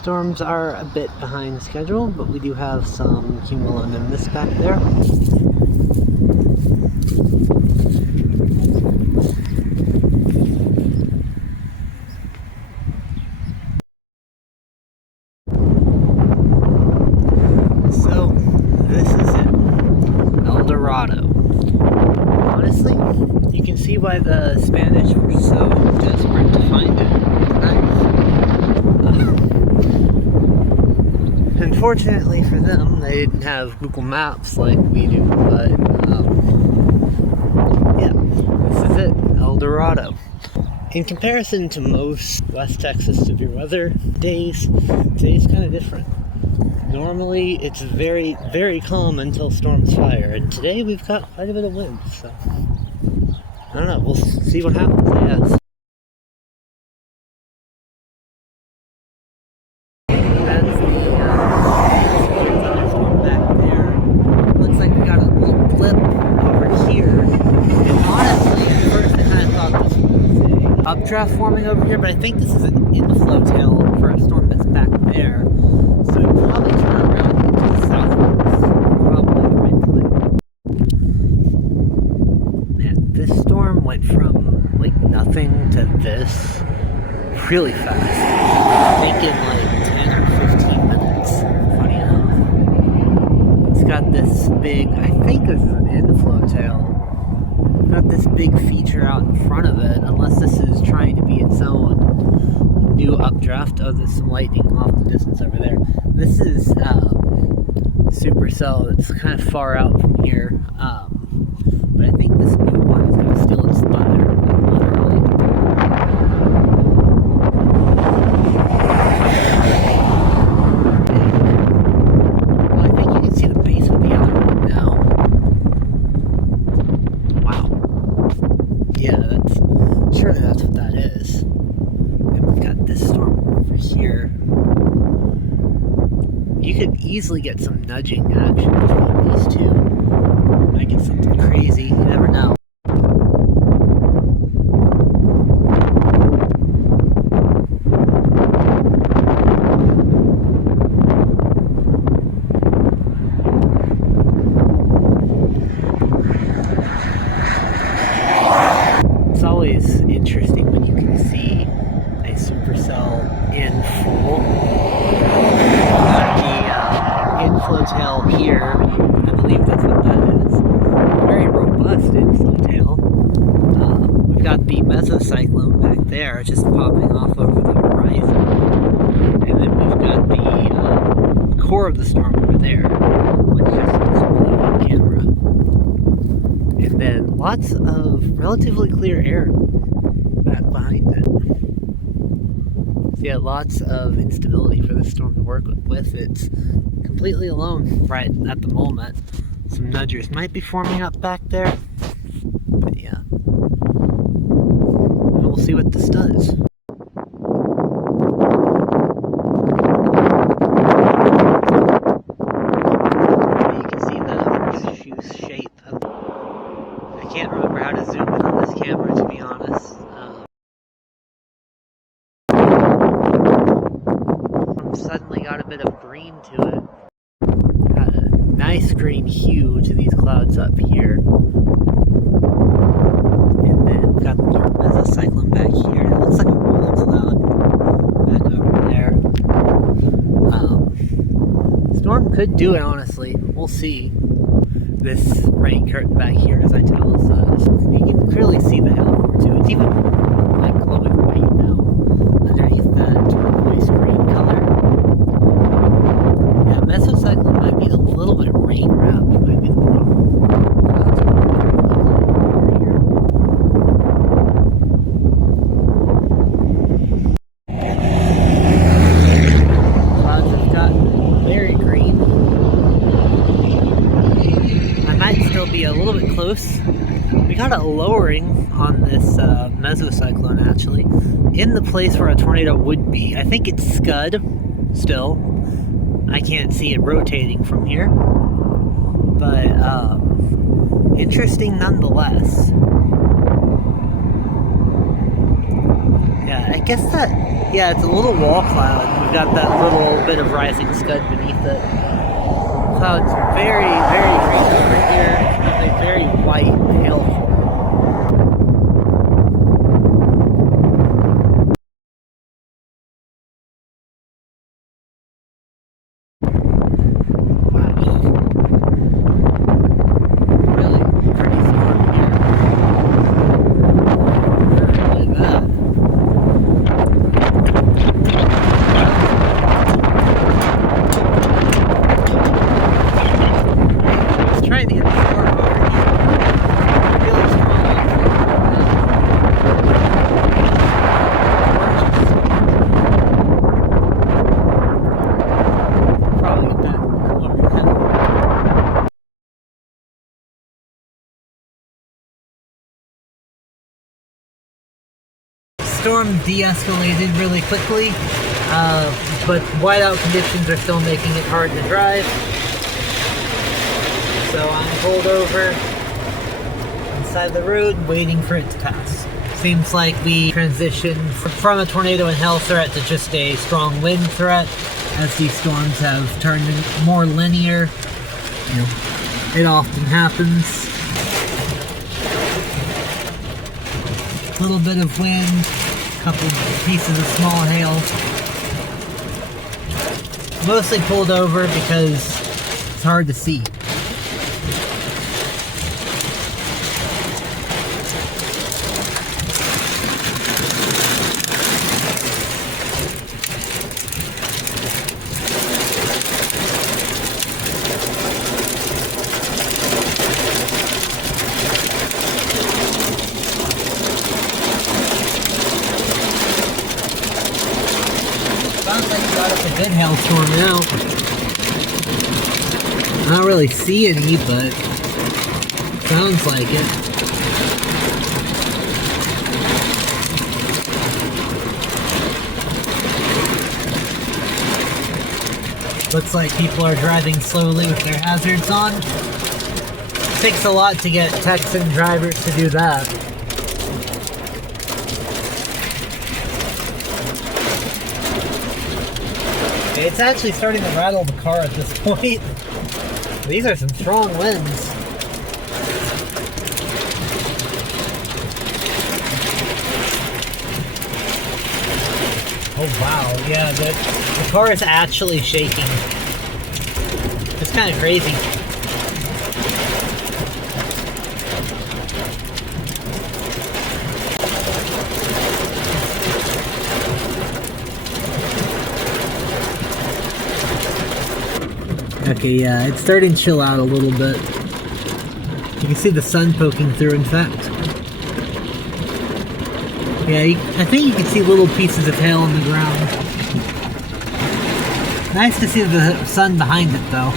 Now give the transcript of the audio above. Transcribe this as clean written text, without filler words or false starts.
storms are a bit behind schedule, but we do have some cumulonimbus back there. So, this is it. El Dorado. Honestly, you can see why the Spanish were so desperate to find it. Nice. Unfortunately for them, they didn't have Google Maps like we do, but yeah, this is it, El Dorado. In comparison to most West Texas severe weather days, today's kind of different. Normally, it's very, very calm until storms fire, and today we've got quite a bit of wind, so I don't know, we'll see what happens, I guess. That's the thunderstorm back there. Looks like we got a little blip over here, and honestly, at first I kind of thought this was a updraft forming over here, but I think this is an inflow tail for a storm that's back there. So you probably turn around and go to the southwards. Probably the right play. Man, this storm went from like nothing to this really fast. I think in like 10 or 15 minutes. Funny enough. It's got this big, I think this is an inflow tail. Got this big feature out in front of it, unless this is trying to be its own new updraft. Oh, there's some lightning off the distance over there. This is supercell that's kind of far out from here, but I think this new one is going to steal its thunder, literally. Well, I think you can see the base of the other one now. Wow. Yeah, surely that's what that is. And we've got this storm over here. You could easily get some nudging action between these two. Might get something crazy, you never know. It's always interesting when you can see a supercell in full. Inflow tail here, I believe that's what that is. Very robust inflow tail. We've got the mesocyclone back there, just popping off over the horizon. And then we've got the core of the storm over there, which just displays on camera. And then lots of relatively clear air back behind it. So yeah, lots of instability for this storm to work with. It's completely alone right at the moment. Some nudgers might be forming up back there, but yeah. And we'll see what this does. You can see the horseshoe shape. I can't remember how to zoom in on this camera, to be honest. Suddenly got a bit of green to it. Got a nice green hue to these clouds up here. And then we've got the mesocyclone back here. It looks like a wall cloud back over there. Storm could do it, honestly. We'll see. This rain curtain back here is italicized. You can clearly see the helicore too. It's even like glowing white now underneath that turquoise green color. Yeah, mesocyclone might be a little bit rain wrapped, might be the problem. Clouds are over here. Clouds have gotten very green. I might still be a little bit close. We got a lowering on this mesocyclone actually, in the place where a tornado would be. I think it's scud still. I can't see it rotating from here, but interesting nonetheless. Yeah, I guess that, yeah, it's a little wall cloud. We've got that little bit of rising scud beneath it. Cloud's very, very green over here. Kind of a very white hail. Storm de-escalated really quickly, but whiteout conditions are still making it hard to drive. So I'm pulled over inside the road waiting for it to pass. Seems like we transitioned from a tornado and hail threat to just a strong wind threat as these storms have turned more linear. You know, it often happens. A little bit of wind, a couple pieces of small hail. Mostly pulled over because it's hard to see. Sounds like you got us a good hailstorm now. I don't really see any, but sounds like it. Looks like people are driving slowly with their hazards on. It takes a lot to get Texan drivers to do that. It's actually starting to rattle the car at this point. These are some strong winds. Oh wow, yeah, the car is actually shaking. It's kind of crazy. Okay, yeah, it's starting to chill out a little bit. You can see the sun poking through, in fact. Yeah, I think you can see little pieces of hail on the ground. Nice to see the sun behind it, though.